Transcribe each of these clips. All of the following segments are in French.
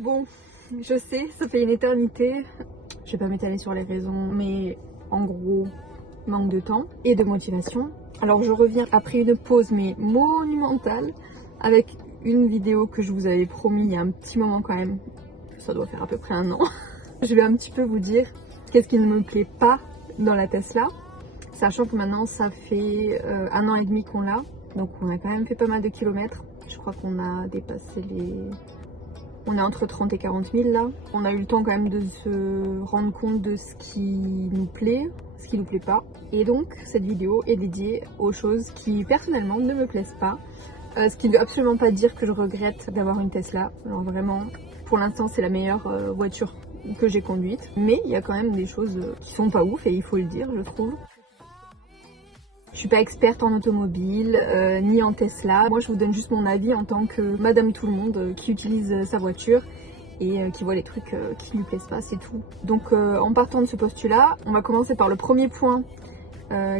Bon, je sais, ça fait une éternité. Je vais pas m'étaler sur les raisons, mais en gros, manque de temps et de motivation. Alors je reviens après une pause mais monumentale avec une vidéo que je vous avais promis il y a un petit moment quand même. Ça doit faire à peu près un an. Je vais un petit peu vous dire qu'est-ce qui ne me plaît pas dans la Tesla. Sachant que maintenant ça fait 1 an et demi qu'on l'a. Donc on a quand même fait pas mal de kilomètres. Je crois qu'on a dépassé les... On est entre 30 et 40 000 là. On a eu le temps quand même de se rendre compte de ce qui nous plaît, ce qui nous plaît pas. Et donc cette vidéo est dédiée aux choses qui personnellement ne me plaisent pas. Ce qui ne veut absolument pas dire que je regrette d'avoir une Tesla. Alors vraiment, pour l'instant c'est la meilleure voiture que j'ai conduite. Mais il y a quand même des choses qui sont pas ouf et il faut le dire, je trouve. Je suis pas experte en automobile, ni en Tesla. Moi, je vous donne juste mon avis en tant que madame tout le monde qui utilise sa voiture et qui voit les trucs qui lui plaisent pas, c'est tout. Donc, en partant de ce postulat, on va commencer par le premier point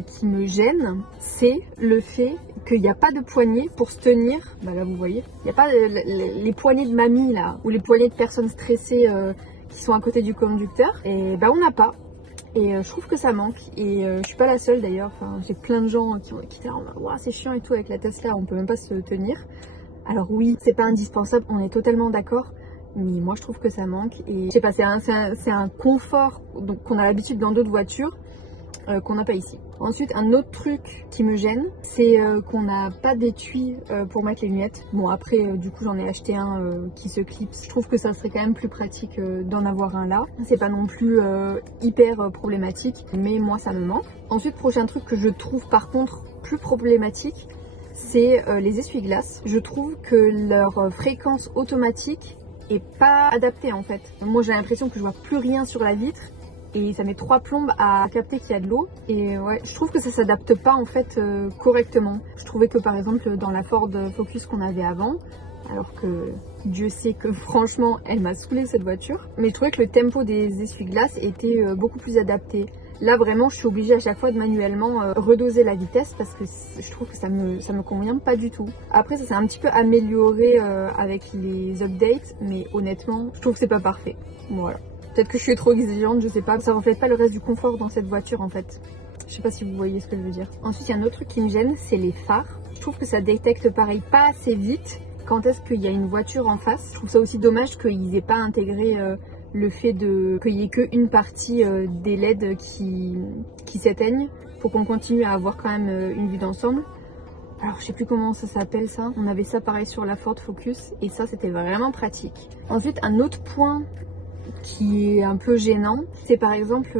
qui me gêne, c'est le fait qu'il n'y a pas de poignée pour se tenir. Bah là, vous voyez, il n'y a pas les poignées de mamie là, ou les poignées de personnes stressées qui sont à côté du conducteur. Et bah, on n'a pas. Et je trouve que ça manque et je suis pas la seule d'ailleurs, enfin, j'ai plein de gens qui étaient en mode wow, c'est chiant et tout avec la Tesla, on peut même pas se tenir. Alors oui, c'est pas indispensable, on est totalement d'accord, mais moi je trouve que ça manque et je sais pas, c'est un confort donc, qu'on a l'habitude dans d'autres voitures qu'on n'a pas ici. Ensuite, un autre truc qui me gêne, c'est qu'on n'a pas d'étui pour mettre les lunettes. Bon, après, du coup, j'en ai acheté un qui se clipse. Je trouve que ça serait quand même plus pratique d'en avoir un là. C'est pas non plus hyper problématique, mais moi, ça me manque. Ensuite, prochain truc que je trouve par contre plus problématique, c'est les essuie-glaces. Je trouve que leur fréquence automatique est pas adaptée en fait. Moi, j'ai l'impression que je vois plus rien sur la vitre. Et ça met 3 plombes à capter qu'il y a de l'eau. Et ouais, je trouve que ça s'adapte pas en fait correctement. Je trouvais que par exemple dans la Ford Focus qu'on avait avant, alors que Dieu sait que franchement elle m'a saoulée cette voiture, mais je trouvais que le tempo des essuie-glaces était beaucoup plus adapté. Là vraiment je suis obligée à chaque fois de manuellement redoser la vitesse parce que je trouve que ça me convient pas du tout. Après ça s'est un petit peu amélioré avec les updates, mais honnêtement je trouve que c'est pas parfait. Voilà. Peut-être que je suis trop exigeante, je sais pas. Ça reflète pas le reste du confort dans cette voiture en fait. Je sais pas si vous voyez ce que je veux dire. Ensuite, il y a un autre truc qui me gêne, c'est les phares. Je trouve que ça détecte pareil pas assez vite quand est-ce qu'il y a une voiture en face. Je trouve ça aussi dommage qu'ils aient pas intégré le fait qu'il y ait qu'une partie des LED qui s'éteignent pour qu'on continue à avoir quand même une vue d'ensemble. Alors je sais plus comment ça s'appelle ça. On avait ça pareil sur la Ford Focus et ça c'était vraiment pratique. Ensuite, un autre point qui est un peu gênant, c'est par exemple,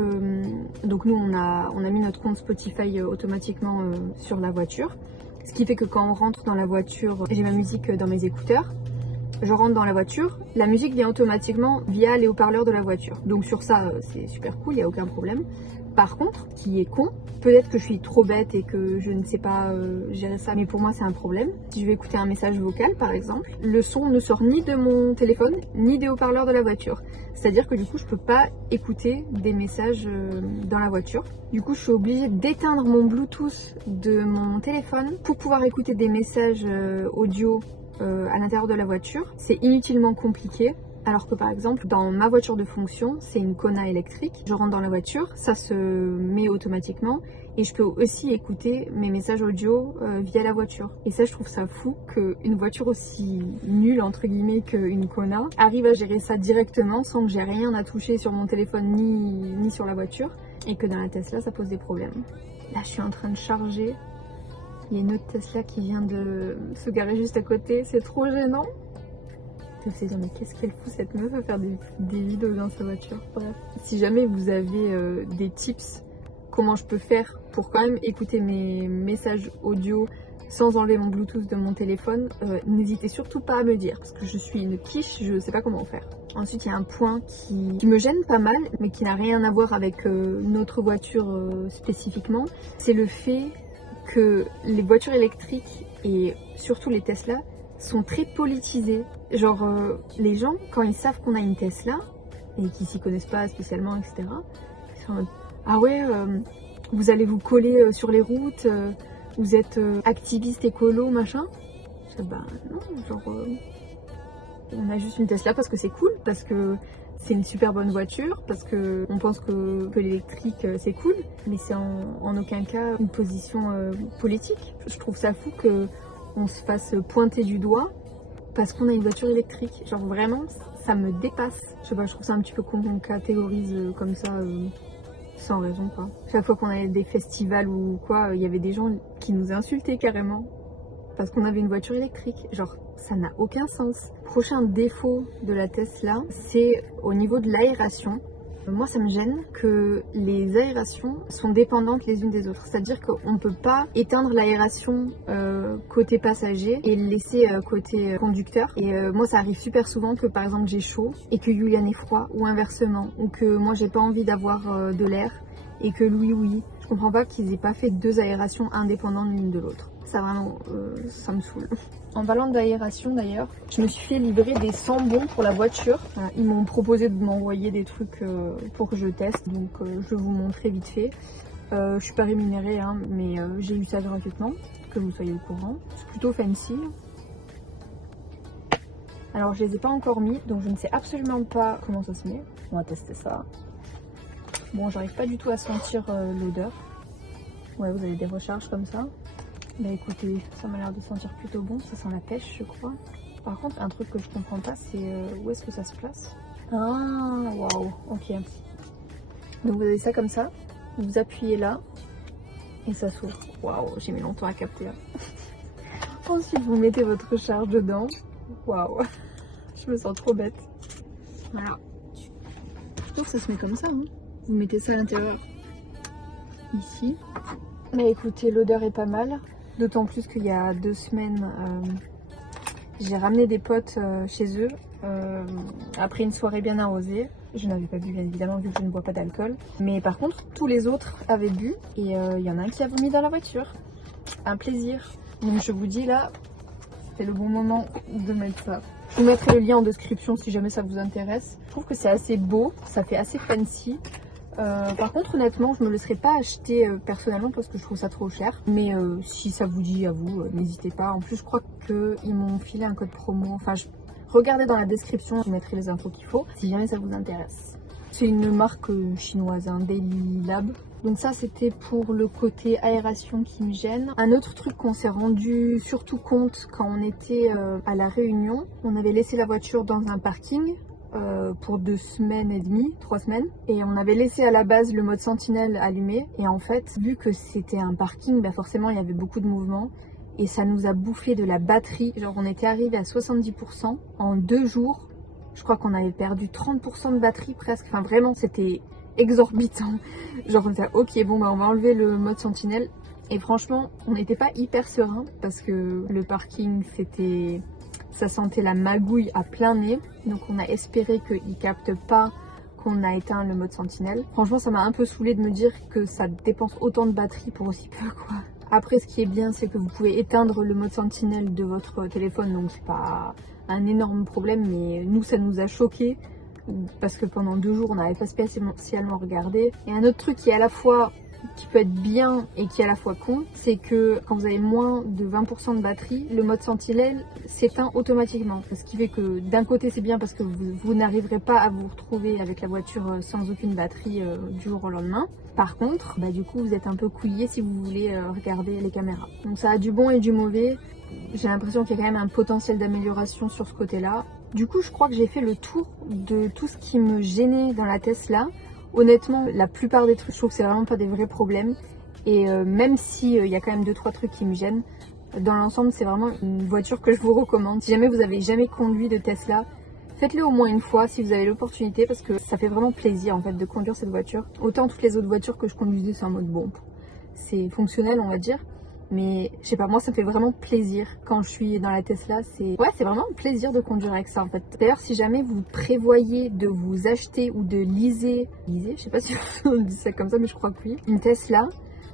donc nous on a mis notre compte Spotify automatiquement sur la voiture, ce qui fait que quand on rentre dans la voiture, j'ai ma musique dans mes écouteurs, je rentre dans la voiture, la musique vient automatiquement via les haut-parleurs de la voiture, donc sur ça c'est super cool, il n'y a aucun problème. Par contre, qui est con, peut-être que je suis trop bête et que je ne sais pas gérer ça, mais pour moi c'est un problème. Si je vais écouter un message vocal par exemple, le son ne sort ni de mon téléphone, ni des haut-parleurs de la voiture. C'est-à-dire que du coup je peux pas écouter des messages dans la voiture. Du coup je suis obligée d'éteindre mon Bluetooth de mon téléphone pour pouvoir écouter des messages audio à l'intérieur de la voiture. C'est inutilement compliqué. Alors que par exemple dans ma voiture de fonction, c'est une Kona électrique, je rentre dans la voiture, ça se met automatiquement et je peux aussi écouter mes messages audio via la voiture. Et ça je trouve ça fou qu'une voiture aussi nulle entre guillemets qu'une Kona arrive à gérer ça directement sans que j'ai rien à toucher sur mon téléphone ni sur la voiture, et que dans la Tesla ça pose des problèmes. Là je suis en train de charger, il y a une autre Tesla qui vient de se garer juste à côté, c'est trop gênant. Vous allez dire mais qu'est-ce qu'elle fout cette meuf à faire des vidéos dans sa voiture. Bref, si jamais vous avez des tips comment je peux faire pour quand même écouter mes messages audio sans enlever mon Bluetooth de mon téléphone, n'hésitez surtout pas à me dire parce que je suis une quiche, je sais pas comment faire. Ensuite il y a un point qui me gêne pas mal mais qui n'a rien à voir avec notre voiture spécifiquement, c'est le fait que les voitures électriques et surtout les Tesla sont très politisés. Genre les gens quand ils savent qu'on a une Tesla et qu'ils s'y connaissent pas spécialement etc, ils sont en mode ah ouais vous allez vous coller sur les routes, vous êtes activiste écolo machin. Bah non, genre On a juste une Tesla parce que c'est cool, parce que c'est une super bonne voiture, parce que on pense que l'électrique c'est cool, mais c'est en aucun cas une position politique. Je trouve ça fou que on se fasse pointer du doigt parce qu'on a une voiture électrique. Genre vraiment, ça me dépasse. Je sais pas, je trouve ça un petit peu con qu'on catégorise comme ça, sans raison quoi. Chaque fois qu'on allait à des festivals ou quoi, il y avait des gens qui nous insultaient carrément parce qu'on avait une voiture électrique. Genre, ça n'a aucun sens. Prochain défaut de la Tesla, c'est au niveau de l'aération. Moi, ça me gêne que les aérations sont dépendantes les unes des autres. C'est-à-dire qu'on ne peut pas éteindre l'aération côté passager et le laisser côté conducteur. Et moi, ça arrive super souvent que par exemple j'ai chaud et que Yulian est froid, ou inversement, ou que moi j'ai pas envie d'avoir de l'air et que lui, oui. Je comprends pas qu'ils aient pas fait 2 aérations indépendantes l'une de l'autre. Ça vraiment, ça me saoule. En parlant d'aération d'ailleurs, je me suis fait livrer des sambons pour la voiture. Voilà, ils m'ont proposé de m'envoyer des trucs pour que je teste, donc je vais vous montrer vite fait. Je suis pas rémunérée, hein, mais j'ai eu ça gratuitement, que vous soyez au courant. C'est plutôt fancy. Alors je les ai pas encore mis, donc je ne sais absolument pas comment ça se met. On va tester ça. Bon, j'arrive pas du tout à sentir l'odeur. Ouais, vous avez des recharges comme ça. Bah écoutez, ça m'a l'air de sentir plutôt bon, ça sent la pêche je crois. Par contre, un truc que je comprends pas, c'est où est-ce que ça se place. Ah, waouh, ok. Donc vous avez ça comme ça, vous appuyez là, et ça s'ouvre. Waouh, j'ai mis longtemps à capter. Ensuite, vous mettez votre recharge dedans. Waouh, je me sens trop bête. Voilà. Je trouve que ça se met comme ça, hein. Vous mettez ça à l'intérieur, ici. Mais écoutez, l'odeur est pas mal. D'autant plus qu'il y a 2 semaines, j'ai ramené des potes chez eux après une soirée bien arrosée. Je n'avais pas bu bien évidemment vu que je ne bois pas d'alcool. Mais par contre, tous les autres avaient bu et il y en a un qui a vomi dans la voiture. Un plaisir. Donc je vous dis là, c'est le bon moment de mettre ça. Je vous mettrai le lien en description si jamais ça vous intéresse. Je trouve que c'est assez beau, ça fait assez fancy. Par contre honnêtement je me le serais pas acheté personnellement parce que je trouve ça trop cher, mais si ça vous dit à vous, n'hésitez pas. En plus je crois qu'ils m'ont filé un code promo, enfin regardez dans la description, je mettrai les infos qu'il faut si jamais ça vous intéresse. C'est une marque chinoise, un Daily Lab. Donc ça c'était pour le côté aération qui me gêne. Un autre truc qu'on s'est rendu surtout compte quand on était à la Réunion, on avait laissé la voiture dans un parking pour 2 semaines et demie, 3 semaines, et on avait laissé à la base le mode sentinelle allumé, et en fait vu que c'était un parking, bah forcément il y avait beaucoup de mouvement et ça nous a bouffé de la batterie. Genre on était arrivé à 70% en 2 jours. Je crois qu'on avait perdu 30% de batterie presque, enfin vraiment c'était exorbitant. Genre on était là, ok bon bah on va enlever le mode sentinelle, et franchement on n'était pas hyper serein parce que le parking c'était... ça sentait la magouille à plein nez, donc on a espéré qu'il capte pas qu'on a éteint le mode sentinelle. Franchement ça m'a un peu saoulé de me dire que ça dépense autant de batterie pour aussi peu quoi. Après ce qui est bien c'est que vous pouvez éteindre le mode sentinelle de votre téléphone, donc c'est pas un énorme problème, mais nous ça nous a choqué parce que pendant 2 jours on n'avait pas spécialement regardé. Et un autre truc qui est à la fois qui peut être bien et qui est à la fois con, c'est que quand vous avez moins de 20% de batterie, le mode sentinelle s'éteint automatiquement. Ce qui fait que d'un côté c'est bien parce que vous n'arriverez pas à vous retrouver avec la voiture sans aucune batterie du jour au lendemain. Par contre, bah, du coup vous êtes un peu couillé si vous voulez regarder les caméras. Donc ça a du bon et du mauvais. J'ai l'impression qu'il y a quand même un potentiel d'amélioration sur ce côté-là. Du coup je crois que j'ai fait le tour de tout ce qui me gênait dans la Tesla. Honnêtement, la plupart des trucs, je trouve que c'est vraiment pas des vrais problèmes. Et même si y a quand même 2-3 trucs qui me gênent, dans l'ensemble, c'est vraiment une voiture que je vous recommande. Si jamais vous avez jamais conduit de Tesla, faites-le au moins une fois si vous avez l'opportunité, parce que ça fait vraiment plaisir en fait de conduire cette voiture. Autant toutes les autres voitures que je conduisais, c'est en mode bon, c'est fonctionnel on va dire. Mais je sais pas, moi ça me fait vraiment plaisir quand je suis dans la Tesla. C'est vraiment un plaisir de conduire avec ça en fait. D'ailleurs si jamais vous prévoyez de vous acheter ou de leaser, je sais pas si on dit ça comme ça mais je crois que oui, une Tesla,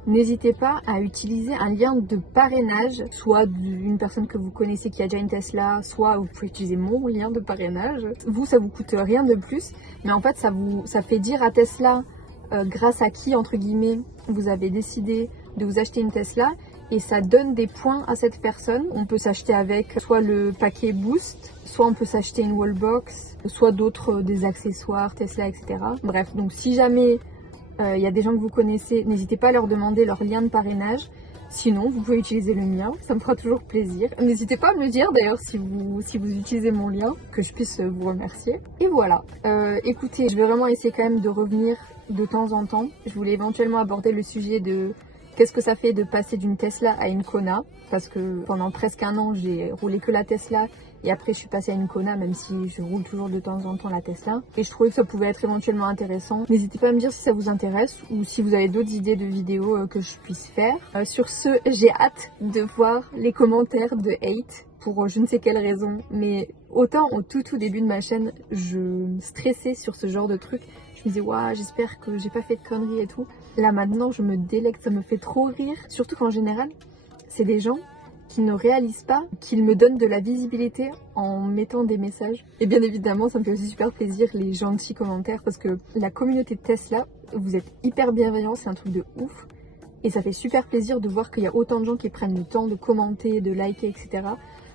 n'hésitez pas à utiliser un lien de parrainage, soit d'une personne que vous connaissez qui a déjà une Tesla, soit vous pouvez utiliser mon lien de parrainage. Vous ça vous coûte rien de plus, mais en fait ça fait dire à Tesla grâce à qui entre guillemets vous avez décidé de vous acheter une Tesla. et ça donne des points à cette personne. On peut s'acheter avec soit le paquet Boost, soit on peut s'acheter une wallbox, soit d'autres des accessoires Tesla, etc. Bref, donc si jamais il y a des gens que vous connaissez, n'hésitez pas à leur demander leur lien de parrainage. Sinon, vous pouvez utiliser le mien, ça me fera toujours plaisir. N'hésitez pas à me le dire d'ailleurs si vous utilisez mon lien, que je puisse vous remercier. Et voilà, écoutez, je vais vraiment essayer quand même de revenir de temps en temps. Je voulais éventuellement aborder le sujet de qu'est-ce que ça fait de passer d'une Tesla à une Kona, parce que pendant presque un an, j'ai roulé que la Tesla. Et après, je suis passée à une Kona, même si je roule toujours de temps en temps la Tesla. Et je trouvais que ça pouvait être éventuellement intéressant. N'hésitez pas à me dire si ça vous intéresse ou si vous avez d'autres idées de vidéos que je puisse faire. Sur ce, j'ai hâte de voir les commentaires de hate pour je ne sais quelle raison. Mais autant au tout début de ma chaîne, je stressais sur ce genre de trucs. Je me disais, waouh, j'espère que j'ai pas fait de conneries et tout. Là maintenant, je me délecte, ça me fait trop rire. Surtout qu'en général, c'est des gens qui ne réalisent pas qu'ils me donnent de la visibilité en mettant des messages. Et bien évidemment, ça me fait aussi super plaisir les gentils commentaires parce que la communauté de Tesla, vous êtes hyper bienveillants, c'est un truc de ouf. Et ça fait super plaisir de voir qu'il y a autant de gens qui prennent le temps de commenter, de liker, etc.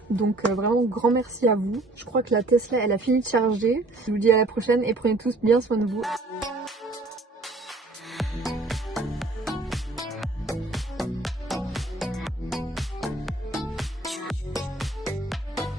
Donc vraiment grand merci à vous. Je crois que la Tesla, elle a fini de charger. Je vous dis à la prochaine et prenez tous bien soin de vous.